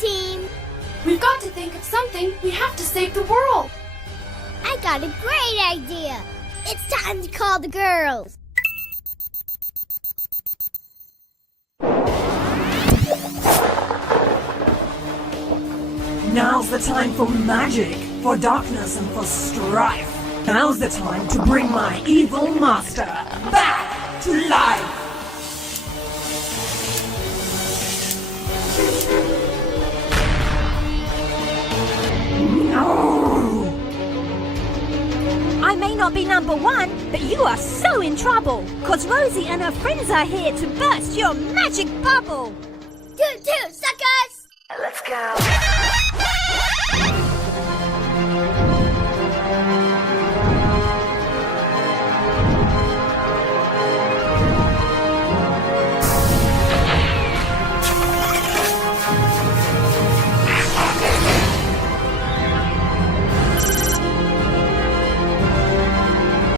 team. We've got to think of something. We have to save the world. I got a great idea. It's time to call the girls. Now's the time for magic, for darkness and for strife. Now's the time to bring my evil master back to life. No! I may not be number one, but you are so in trouble, 'cause Rosie and her friends are here to burst your magic bubble.